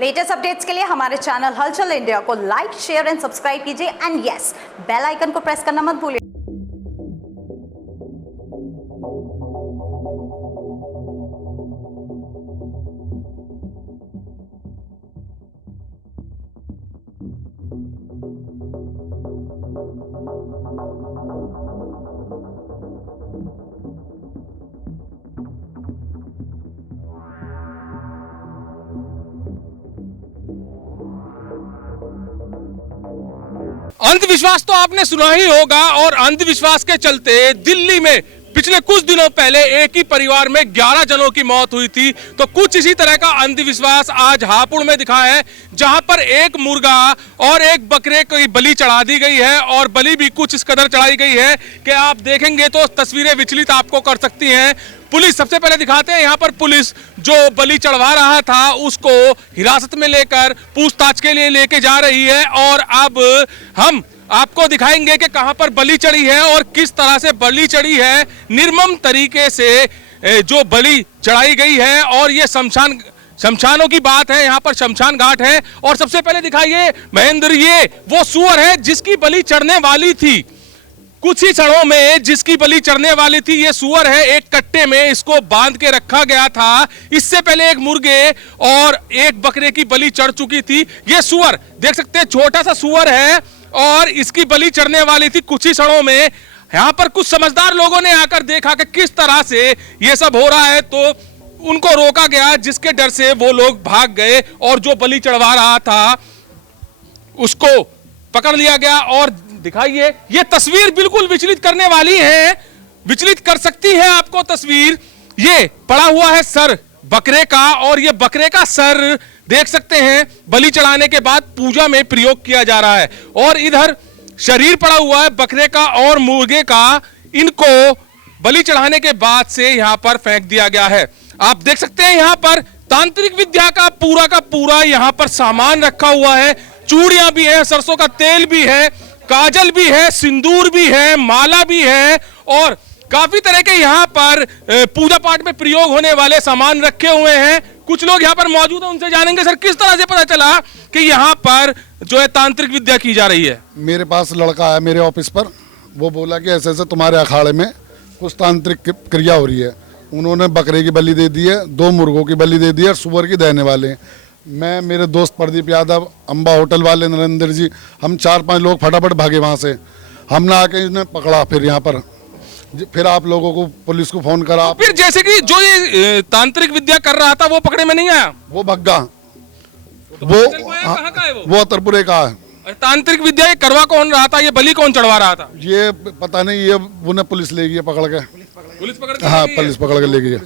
Latest updates के लिए हमारे चैनल हलचल इंडिया को लाइक, शेयर एंड सब्सक्राइब कीजिए एंड यस, बेल आइकन को प्रेस करना मत भूलिए। अंधविश्वास तो आपने सुना ही होगा और अंधविश्वास के चलते दिल्ली में पिछले कुछ दिनों पहले एक ही परिवार में 11 जनों की मौत हुई थी। तो कुछ इसी तरह का अंधविश्वास आज हापुड़ में दिखा है, जहां पर एक मुर्गा और एक बकरे की बलि चढ़ा दी गई है और बलि भी कुछ इस कदर चढ़ाई गई है कि आप देखेंगे तो तस्वीरें विचलित आपको कर सकती हैं। पुलिस, सबसे पहले दिखाते हैं यहाँ पर पुलिस जो बलि चढ़वा रहा था उसको हिरासत में लेकर पूछताछ के लिए लेके जा रही है और अब हम आपको दिखाएंगे कि कहां पर बलि चढ़ी है और किस तरह से बलि चढ़ी है। निर्मम तरीके से जो बलि चढ़ाई गई है और ये शमशानों की बात है, यहाँ पर शमशान घाट है। और सबसे पहले दिखाइए महेंद्र, ये वो सूअर है जिसकी बलि चढ़ने वाली थी। कुछ ही क्षणों में जिसकी बलि चढ़ने वाली थी ये सूअर है। एक कट्टे में इसको बांध के रखा गया था। इससे पहले एक मुर्गे और एक बकरे की बलि चढ़ चुकी थी। ये सूअर देख सकते हैं, छोटा सा सूअर है और इसकी बलि चढ़ने वाली थी कुछ ही क्षणों में। यहाँ पर कुछ समझदार लोगों ने आकर देखा कि किस तरह से ये सब हो रहा है, तो उनको रोका गया, जिसके डर से वो लोग भाग गए और जो बलि चढ़वा रहा था उसको पकड़ लिया गया। और दिखाइए, ये तस्वीर बिल्कुल विचलित करने वाली है, विचलित कर सकती है आपको तस्वीर। ये पड़ा हुआ है सर बकरे का और ये बकरे का सर देख सकते हैं बलि चढ़ाने के बाद पूजा में प्रयोग किया जा रहा है। और इधर शरीर पड़ा हुआ है बकरे का और मुर्गे का। इनको बलि चढ़ाने के बाद से यहाँ पर फेंक दिया गया है। आप देख सकते हैं यहाँ पर तांत्रिक विद्या का पूरा यहाँ पर सामान रखा हुआ है। चूड़ियां भी है, सरसों का तेल भी है, काजल भी है, सिंदूर भी है, माला भी है और काफी तरह के यहाँ पर पूजा पाठ में प्रयोग होने वाले सामान रखे हुए हैं। कुछ लोग यहाँ पर मौजूद हैं, उनसे जानेंगे सर किस तरह से पता चला कि यहाँ पर जो है तांत्रिक विद्या की जा रही है। मेरे पास लड़का है मेरे ऑफिस पर, वो बोला कि ऐसे ऐसे तुम्हारे अखाड़े में कुछ तांत्रिक क्रिया हो रही है। उन्होंने बकरे की बलि दे दी है, 2 मुर्गों की बलि दे दी है और सुअर की देने वाले हैं। मैं, मेरे दोस्त प्रदीप यादव, अम्बा होटल वाले नरेंद्र जी, हम 4-5 लोग फटाफट भागे वहाँ से। हमने आके इन्हें पकड़ा, फिर यहाँ पर फिर आप लोगों को, पुलिस को फोन करा। फिर जैसे कि जो ये तांत्रिक विद्या कर रहा था वो पकड़े में नहीं आया, वो भग्गा, तो कहाँ का है वो अतरपुरे का है। तांत्रिक विद्या ये करवा कौन रहा था, ये बलि कौन चढ़वा रहा था, ये पता नहीं। ये उन्हें पुलिस ले गई पकड़ के, पुलिस पकड़ के? हाँ, पुलिस पकड़ के ले गई।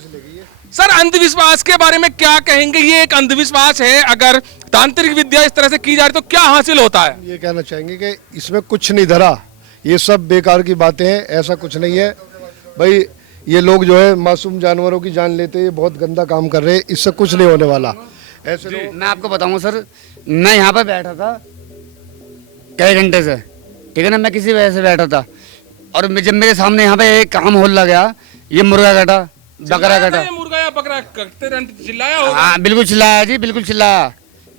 सर, अंधविश्वास के बारे में क्या कहेंगे? ये एक अंधविश्वास है, अगर तांत्रिक विद्या इस तरह से की जा रही तो क्या हासिल होता है? ये कहना चाहेंगे कि इसमें कुछ नहीं धरा, ये सब बेकार की बातें हैं, ऐसा कुछ नहीं है भाई। ये लोग जो है मासूम जानवरों की जान लेते हैं, बहुत गंदा काम कर रहे हैं, इससे कुछ नहीं होने वाला। ऐसे लोग, मैं आपको बताऊंगा सर, मैं यहाँ पर बैठा था कई घंटे से, ठीक है ना, मैं किसी वजह से बैठा था और जब मेरे सामने यहाँ पे एक काम होने गया, ये मुर्गा कटा, बकरा कटा, ये मुर्गा या बकरा कटते चिल्लाया होगा? हाँ बिल्कुल चिल्लाया जी, बिल्कुल चिल्लाया,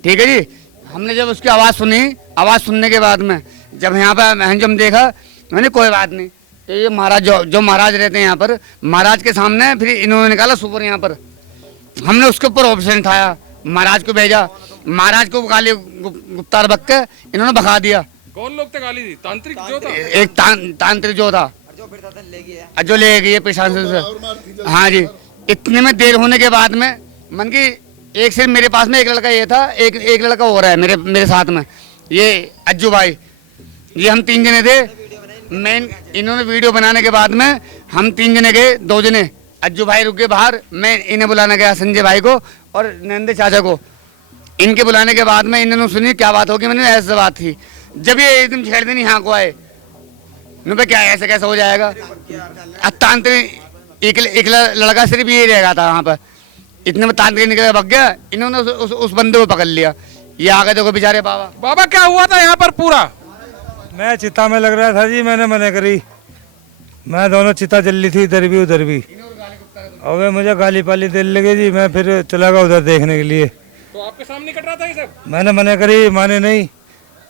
ठीक है जी। हमने जब उसकी आवाज़ सुनी, आवाज़ सुनने के बाद में जब यहाँ पर हम देखा, मैंने कोई बात नहीं, तो ये महाराज जो महाराज रहते हैं यहाँ पर, महाराज के सामने फिर इन्होंने निकाला सुपर यहाँ पर। हमने उसके ऊपर ऑप्शन उठाया, महाराज को भेजा, महाराज को गाली गुप्तार बक के इन्होंने भगा दिया। कौन लोग थे गाली दी? तांत्रिक जो था? एक तांत्रिक जो था, जो ले गई प्रशासन से। हाँ जी, इतने में देर होने के बाद में मन की एक सिर्फ मेरे पास में एक लड़का ये था, एक लड़का हो रहा है मेरे साथ में, ये अज्जू भाई, ये हम 3 जने थे। मैं इन्होंने वीडियो बनाने के बाद में हम 3 जने गए, 2 जने अज्जू भाई रुक गए बाहर, मैं इन्हें बुलाने गया, संजय भाई को और नंदे चाचा को। इनके बुलाने के बाद में इन्होंने सुनी क्या बात होगी, मैंने ऐसे बात थी। जब ये एकदम छेड़ देनी यहाँ को आए, क्या ऐसे कैसे हो जाएगा? तांत्रिक एक लड़का सिर्फ ये रहेगा था वहाँ पर, इतने में तांत्रिक निकल भग गया, इन्होंने उस बंदे को पकड़ लिया। ये आगे देखो बेचारे बाबा क्या हुआ था यहाँ पर पूरा? मैं चिता में लग रहा था जी, मैंने मना करी, मैं दोनों चिता जल रही थी, इधर भी उधर भी, और वे मुझे गाली पाली देने लगे जी। मैं फिर चला गया उधर देखने के लिए, तो आपके सामने कट रहा था ये सब? मैंने मना करी, माने नहीं।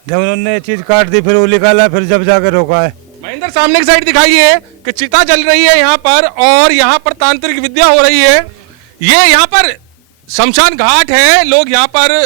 जब उन्होंने ये चीज काट दी फिर वो निकाला, फिर जब जाकर रोका है। महेंद्र सामने की साइड दिखाइए कि चिता जल रही है यहाँ पर और यहाँ पर तांत्रिक विद्या हो रही है। ये यहाँ पर शमशान घाट है, लोग यहाँ पर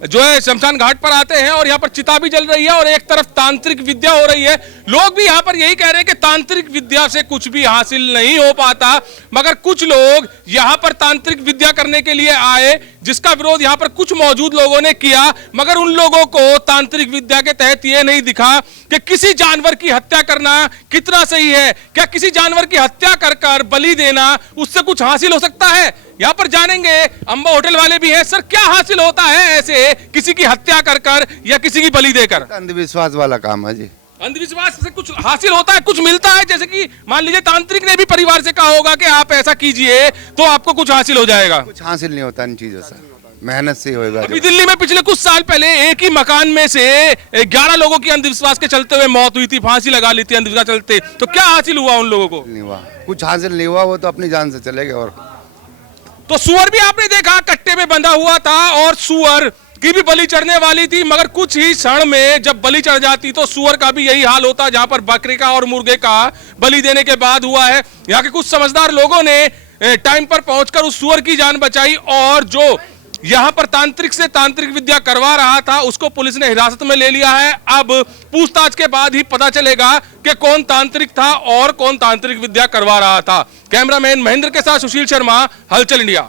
जो है शमशान घाट पर आते हैं और यहाँ पर चिता भी जल रही है और एक तरफ तांत्रिक विद्या हो रही है। लोग भी यहाँ पर यही कह रहे हैं कि तांत्रिक विद्या से कुछ भी हासिल नहीं हो पाता, मगर कुछ लोग यहाँ पर तांत्रिक विद्या करने के लिए आए, जिसका विरोध यहाँ पर कुछ मौजूद लोगों ने किया, मगर उन लोगों को तांत्रिक विद्या के तहत ये नहीं दिखा कि किसी जानवर की हत्या करना कितना सही है। क्या किसी जानवर की हत्या कर बलि देना उससे कुछ हासिल हो सकता है? यहाँ पर जानेंगे, अंबा होटल वाले भी हैं। सर, क्या हासिल होता है ऐसे किसी की हत्या कर या किसी की बलि देकर? अंधविश्वास वाला काम है जी। अंधविश्वास से कुछ हासिल होता है, कुछ मिलता है? जैसे कि मान लीजिए तांत्रिक ने भी परिवार से कहा होगा कि आप ऐसा कीजिए तो आपको कुछ हासिल हो जाएगा। कुछ हासिल नहीं होता इन चीजों से, मेहनत से ही होगा। अभी दिल्ली में पिछले कुछ साल पहले एक ही मकान में से 11 लोगों की अंधविश्वास के चलते हुए मौत हुई थी, फांसी लगा ली थी अंधविश्वास चलते। तो क्या हासिल हुआ उन लोगों को? नहीं हुआ, कुछ हासिल नहीं हुआ, वो तो अपनी जान से चले गए। और तो सुअर भी आपने देखा कट्टे में बंधा हुआ था और सुअर की भी बलि चढ़ने वाली थी, मगर कुछ ही क्षण में जब बलि चढ़ जाती तो सुअर का भी यही हाल होता, जहां पर बकरे का और मुर्गे का बलि देने के बाद हुआ है। यहाँ के कुछ समझदार लोगों ने टाइम पर पहुंचकर उस सुअर की जान बचाई और जो यहां पर तांत्रिक से तांत्रिक विद्या करवा रहा था उसको पुलिस ने हिरासत में ले लिया है। अब पूछताछ के बाद ही पता चलेगा कि कौन तांत्रिक था और कौन तांत्रिक विद्या करवा रहा था। कैमरामैन महेंद्र के साथ सुशील शर्मा, हलचल इंडिया।